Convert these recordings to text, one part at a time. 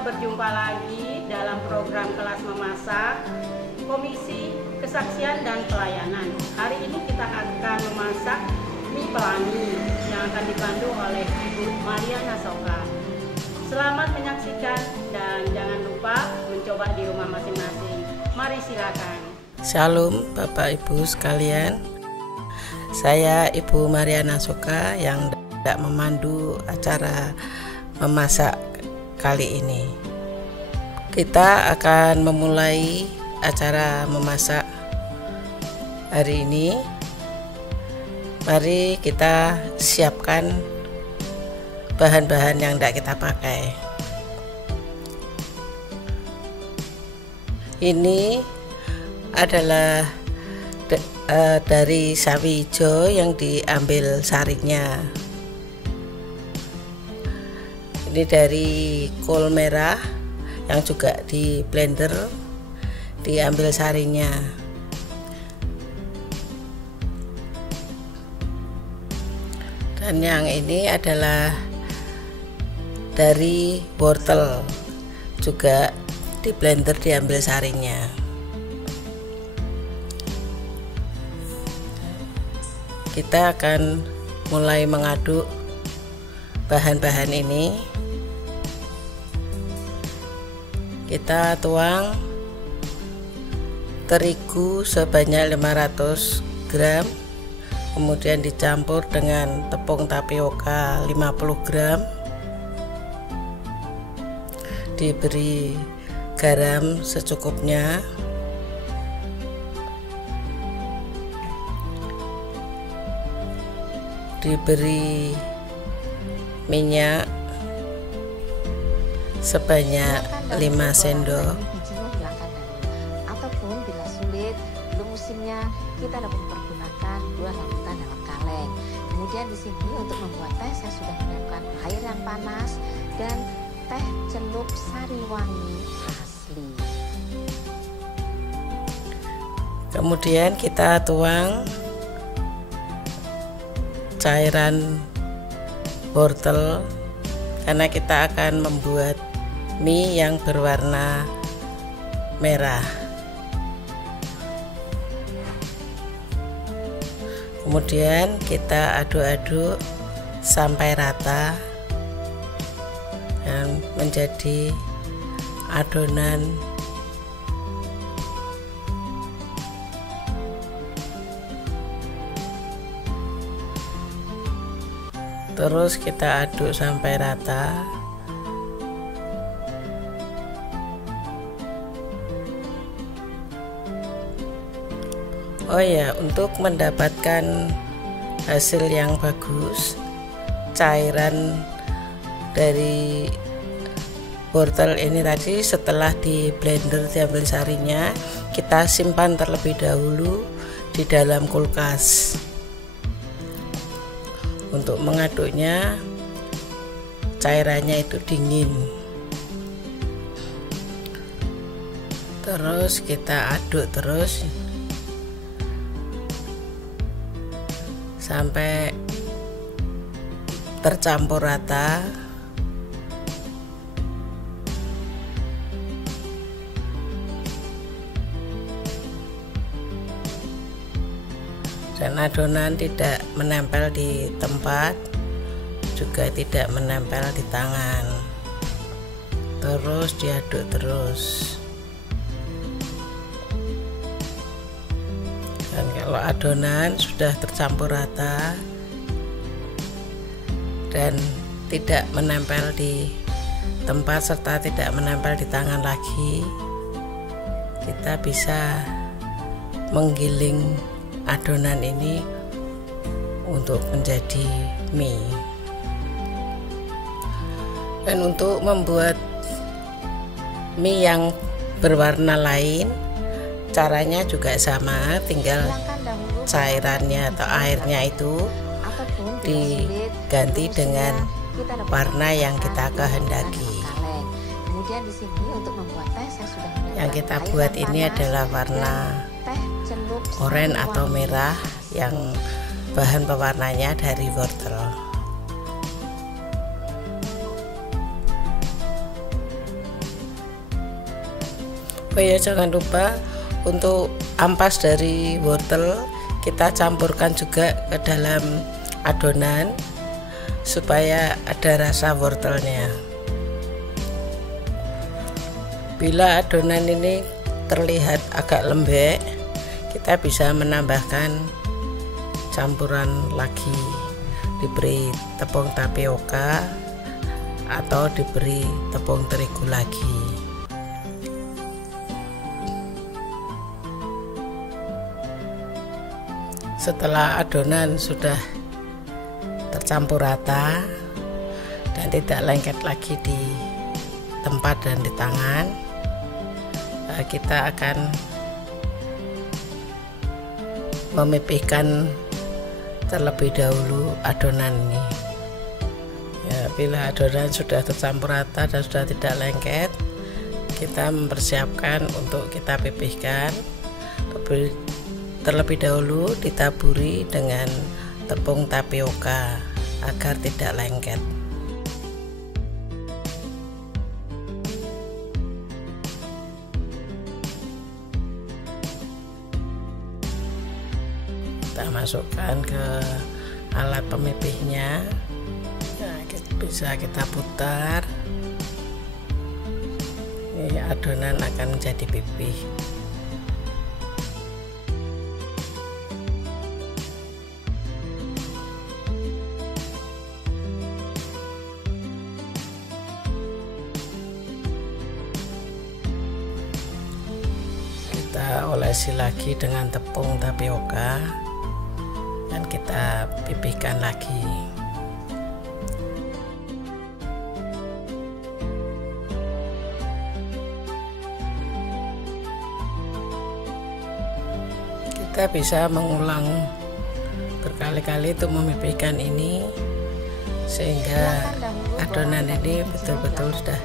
kita berjumpa lagi dalam program kelas memasak Komisi Kesaksian dan Pelayanan. Hari ini kita akan memasak mie pelangi yang akan dipandu oleh Ibu Maria Nasoka. Selamat menyaksikan dan jangan lupa mencoba di rumah masing-masing. Mari silakan. Shalom Bapak Ibu sekalian. Saya Ibu Maria Nasoka yang tidak memandu acara memasak kali ini. Kita akan memulai acara memasak hari ini. Mari kita siapkan bahan-bahan yang tidak kita pakai. Ini adalah dari sawi hijau yang diambil sarinya. Ini dari kol merah yang juga di blender, diambil sarinya. Dan yang ini adalah dari wortel, juga di blender, diambil sarinya. Kita akan mulai mengaduk bahan-bahan ini. Kita tuang terigu sebanyak 500 gram, kemudian dicampur dengan tepung tapioka 50 gram, diberi garam secukupnya, diberi minyak sebanyak 5 sendok. Bijinya hilangkan dahulu, ataupun bila sulit belum musimnya kita dapat mempergunakan buah rambutan dalam kaleng. Kemudian di sini untuk membuat teh saya sudah menyiapkan air yang panas dan teh celup sari wangi asli. Kemudian kita tuang cairan wortel karena kita akan membuat mie yang berwarna merah. Kemudian kita aduk-aduk sampai rata dan menjadi adonan terus kita aduk sampai rata. Oh ya, untuk mendapatkan hasil yang bagus, cairan dari wortel ini tadi setelah di blender diambil sarinya, kita simpan terlebih dahulu di dalam kulkas. Untuk mengaduknya, cairannya itu dingin. Terus kita aduk terus sampai tercampur rata. Dan adonan tidak menempel di tempat, juga tidak menempel di tangan. Terus diaduk terus. Dan kalau adonan sudah tercampur rata dan tidak menempel di tempat serta tidak menempel di tangan lagi, kita bisa menggiling adonan ini untuk menjadi mie. Dan untuk membuat mie yang berwarna lain, caranya juga sama, tinggal cairannya atau airnya itu diganti dengan warna yang kita kehendaki. Kemudian di sini untuk membuat teh saya sudah menyiapkan Yang kita buat ini adalah warna oranye atau merah yang bahan pewarnanya dari wortel. Oh ya, jangan lupa untuk ampas dari wortel kita campurkan juga ke dalam adonan supaya ada rasa wortelnya. Bila adonan ini terlihat agak lembek, kita bisa menambahkan campuran lagi, diberi tepung tapioka atau diberi tepung terigu lagi. Setelah adonan sudah tercampur rata dan tidak lengket lagi di tempat dan di tangan, kita akan memipihkan terlebih dahulu adonan ini. Ya, bila adonan sudah tercampur rata dan sudah tidak lengket, kita mempersiapkan untuk kita pipihkan. Terlebih dahulu ditaburi dengan tepung tapioka agar tidak lengket. Kita masukkan ke alat pemipihnya. Nah, bisa kita putar. Ini adonan akan menjadi pipih. Kita olesi lagi dengan tepung tapioka dan kita pipihkan lagi. Kita bisa mengulang berkali-kali untuk memipihkan ini sehingga adonan ini betul-betul sudah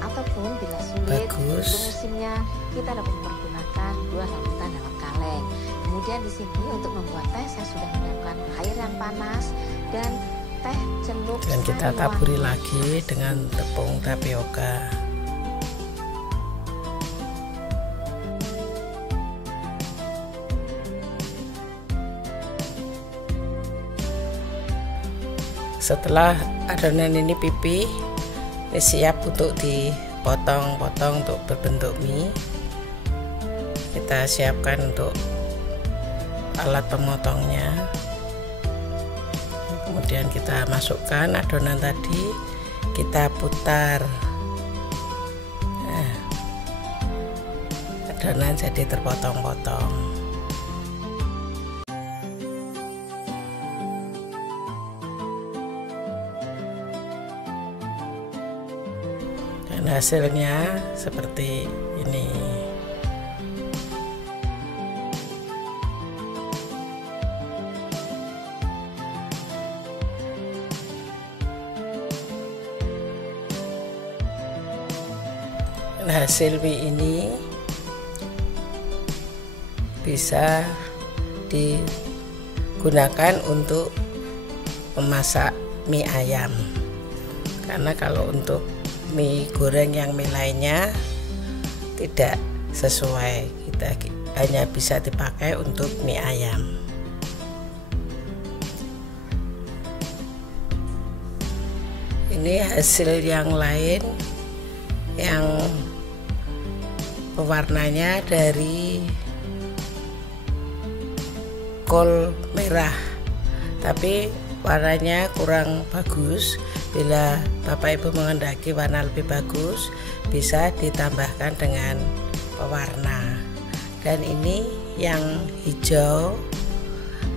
ataupun bila sulit bagus. Musimnya kita dapat mempergunakan 2 larutan dalam kaleng. Kemudian di sini untuk membuat teh saya sudah menyiapkan air yang panas dan teh celup dan kita taburi lagi dengan tepung tapioka. Setelah adonan ini pipih, ini siap untuk dipotong-potong untuk berbentuk mie. Kita siapkan untuk alat pemotongnya. Kemudian kita masukkan adonan tadi, kita putar. Nah, adonan jadi terpotong-potong. Dan hasilnya seperti ini. Dan hasil mie ini bisa digunakan untuk memasak mie ayam, karena kalau untuk mie goreng yang mie lainnya tidak sesuai, kita hanya bisa dipakai untuk mie ayam. Ini hasil yang lain yang pewarnanya dari kol merah, tapi warnanya kurang bagus. Bila Bapak Ibu menghendaki warna lebih bagus, bisa ditambahkan dengan pewarna. Dan ini yang hijau,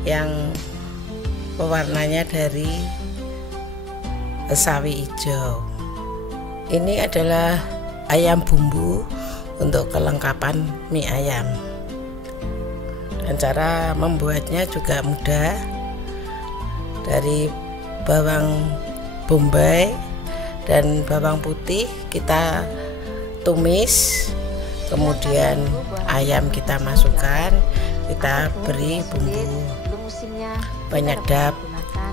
yang pewarnanya dari sawi hijau. Ini adalah ayam bumbu untuk kelengkapan mie ayam. Dan cara membuatnya juga mudah. Dari bawang bombay dan bawang putih kita tumis, kemudian ayam kita masukkan, kita beri bumbu penyedap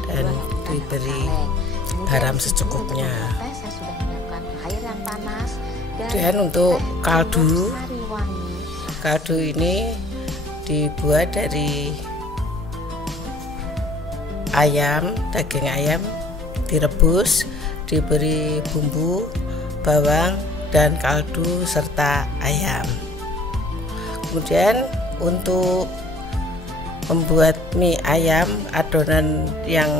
dan diberi garam secukupnya. Dan untuk kaldu kaldu ini dibuat dari ayam, daging ayam direbus, diberi bumbu, bawang dan kaldu serta ayam. Kemudian untuk membuat mie ayam, adonan yang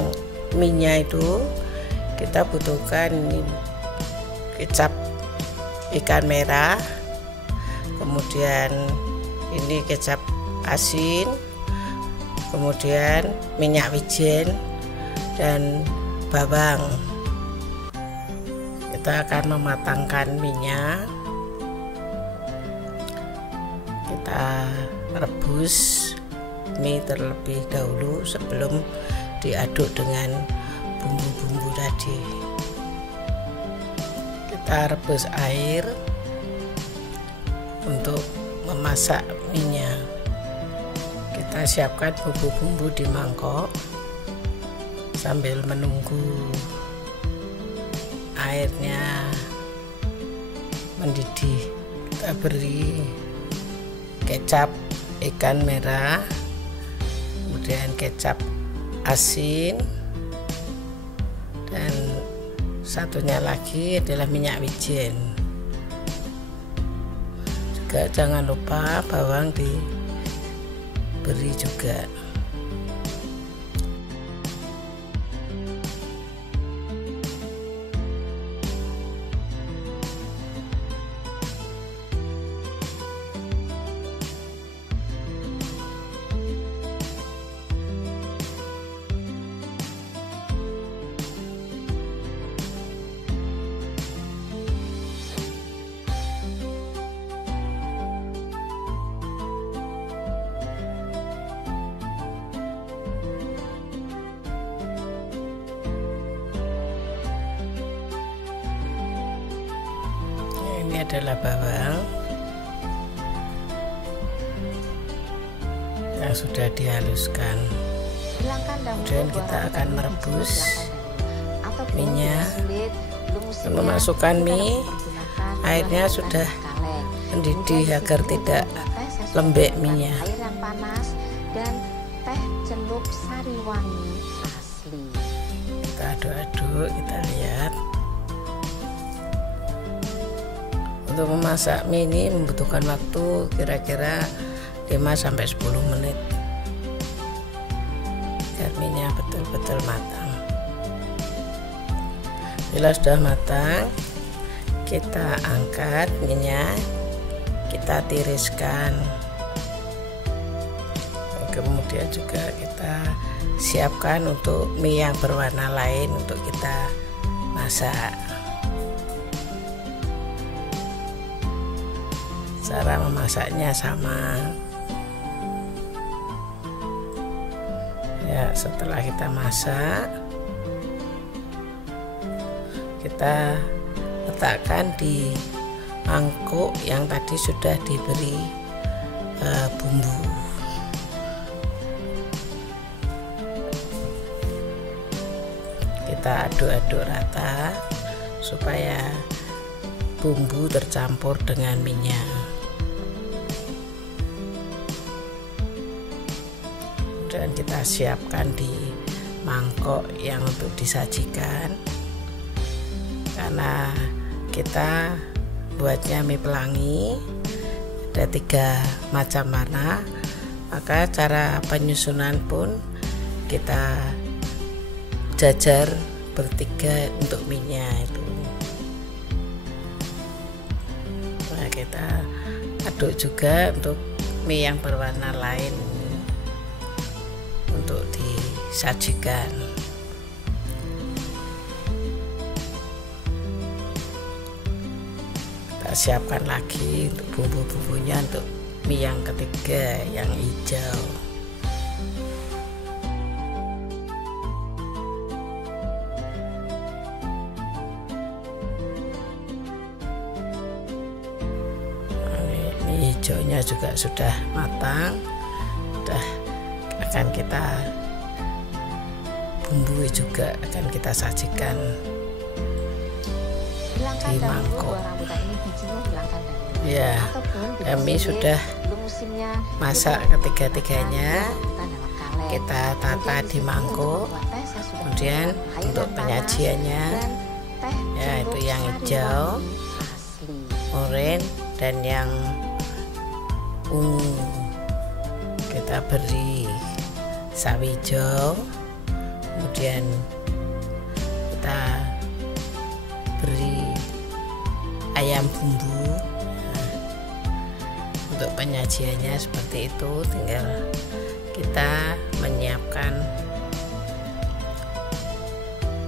mie-nya itu kita butuhkan kecap ikan merah, kemudian ini kecap asin, kemudian minyak wijen dan bawang. Kita akan mematangkan minyak. Kita rebus mie terlebih dahulu sebelum diaduk dengan bumbu-bumbu tadi. Kita rebus air untuk memasak mie-nya. Kita siapkan bumbu-bumbu di mangkok sambil menunggu airnya mendidih. Kita beri kecap ikan merah, kemudian kecap asin, dan satunya lagi adalah minyak wijen. Juga jangan lupa bawang diberi juga. Ini adalah bawang yang sudah dihaluskan. Kemudian kita akan merebus minyak, memasukkan mie. Airnya sudah mendidih agar tidak lembek minyak. Air yang panas dan teh celup sari wangi asli. Kita aduk-aduk, kita lihat. Untuk memasak mie ini membutuhkan waktu kira-kira 5-10 menit agar mie-nya betul-betul matang. Bila sudah matang, kita angkat mie-nya, kita tiriskan. Kemudian juga kita siapkan untuk mie yang berwarna lain untuk kita masak. Cara memasaknya sama. Ya, setelah kita masak, kita letakkan di mangkuk yang tadi sudah diberi bumbu. Kita aduk-aduk rata supaya bumbu tercampur dengan minyak. Dan kita siapkan di mangkok yang untuk disajikan. Karena kita buatnya mie pelangi ada 3 macam warna, maka cara penyusunan pun kita jajar bertiga untuk mie-nya itu. Nah, kita aduk juga untuk mie yang berwarna lain untuk disajikan. Kita siapkan lagi untuk bumbu-bumbunya untuk mie yang ketiga yang hijau. Mie hijaunya juga sudah matang, sudah akan kita bumbui juga akan kita sajikan di mangkok. Ya, mie sudah masak ketiga-tiganya, kita tata di mangkuk. Kemudian untuk penyajiannya ya itu yang hijau, oranye, dan yang ungu. Kita beri sawi hijau, kemudian kita beri ayam bumbu. Untuk penyajiannya seperti itu, tinggal kita menyiapkan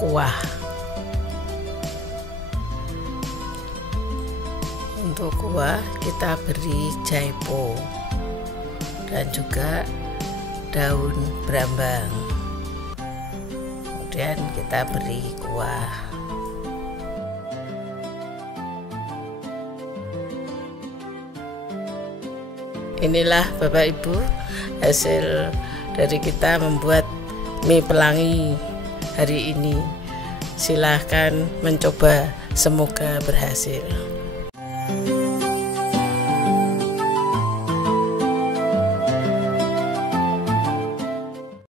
kuah. Untuk kuah kita beri jaipo dan juga daun brambang. Kemudian kita beri kuah. Inilah Bapak Ibu hasil dari kita membuat mie pelangi hari ini. Silahkan mencoba, semoga berhasil.